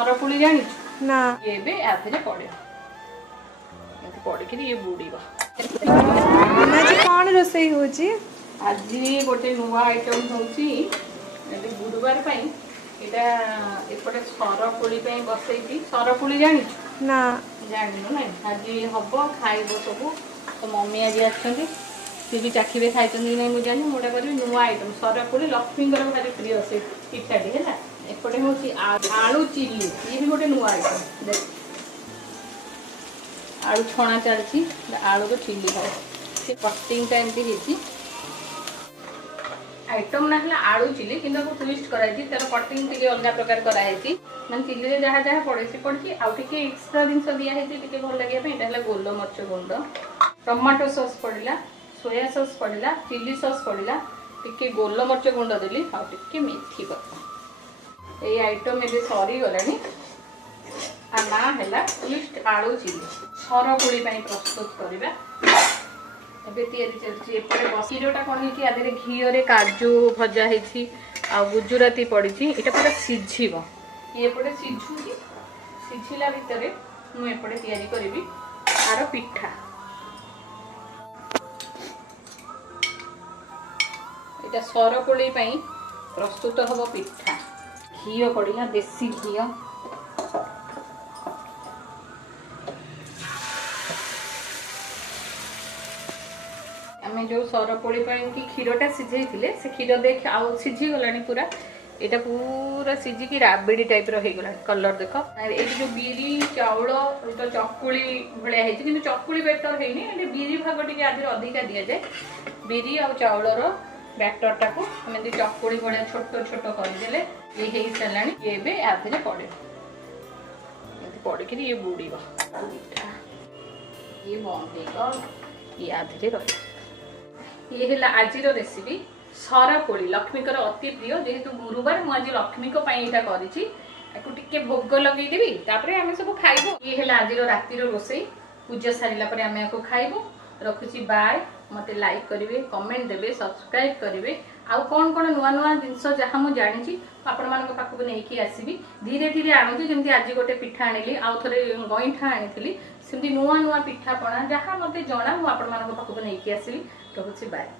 सरपुली जानी ना ये बे आधे पड़े पड़की ये बुड़ीब आज कौन रोसई होची आज गोटे नुआ आइटम होची गुरुवार एटा एपटे सरपुली बसई सरपुली जानी ना जानी ना आज हम खाइब सब तो मम्मी आज आछंती सी भी चाखिबे खाइछंती नहीं मुझे जानी मोटा करी नुआ आइटम सरपुली लक्ष्मी भारी प्रिय से पिठाटी है एपटे हूँ आलू चिली ये भी गोटे नुआ आइटम देख आलू छणा चलती आलू को चिली है से कटिंग एमती आइटम ना है आलू चिली कि ट्विस्ट कराई तार कटिंग टे अलग प्रकार कराई मैंने चिली जहाँ जहाँ पड़े से पड़ी आउ टे एक्सट्रा जिन दिखाई भल लगे गोलमरीच गुंड टमाटो सॉस पड़ा सोया सॉस पड़ा चिली सॉस पड़ा टे गोलमरीच गुंड देली आउ टे मेथी पत्ता ये आइटम ए सरीगला ना है ट्विस्ट आलू चिली सरपुली प्रस्तुत करवा चलती क्षीरटा कौन है आधे घीरे काजू भजा है आ गुजराती पड़ी यहाँ पूरा सीझब ये पटे सीझुची सीझिला भितर मुझे या करी आर पिठा यहाँ सरपुली प्रस्तुत हम पिठा घी पड़ा देसी घी आम जो सरपुली की क्षीरटा सीझे से क्षीर देख आउ सीझीगला पूरा यहाँ पूरा सीझिकी राबिड़ी टाइप रहीगला कलर देख ये जो बिरी चाउल तो चकुली भाया कि चकुली बैटर है बिरी भाग टे आधे अधिका दि जाए बिरी आ चाउलर बैटरटा को आम चकुली भाया छोट छोट करदे ये हो सारा ये आधे पड़े पड़की ये बुड़ीब ये बंद ये आधे रही ये है आज रेसिपी सरपुली लक्ष्मी अति प्रिय जेहेतु गुरुवार मुझे लक्ष्मी करी भोग लगेदेवी आम सब खाइबो ये है आज रातिर रोसई पूजा सारा आम या खाइबो रखुची बाय मते लाइक करेंगे कमेंट देवे सब्सक्राइब करेंगे आउ कौन कौन नुआ नुआ जिनस जहाँ मुझे जानी आपण मान पाखक नहीं आसबि धीरे धीरे आणुची जमी आज गोटे पिठा आनिली आउ थे गईठा आनी सेमती नुआ नुआ पिठापणा जहाँ मत जना मुझे पाखक नहीं आसबि रखुची बाय।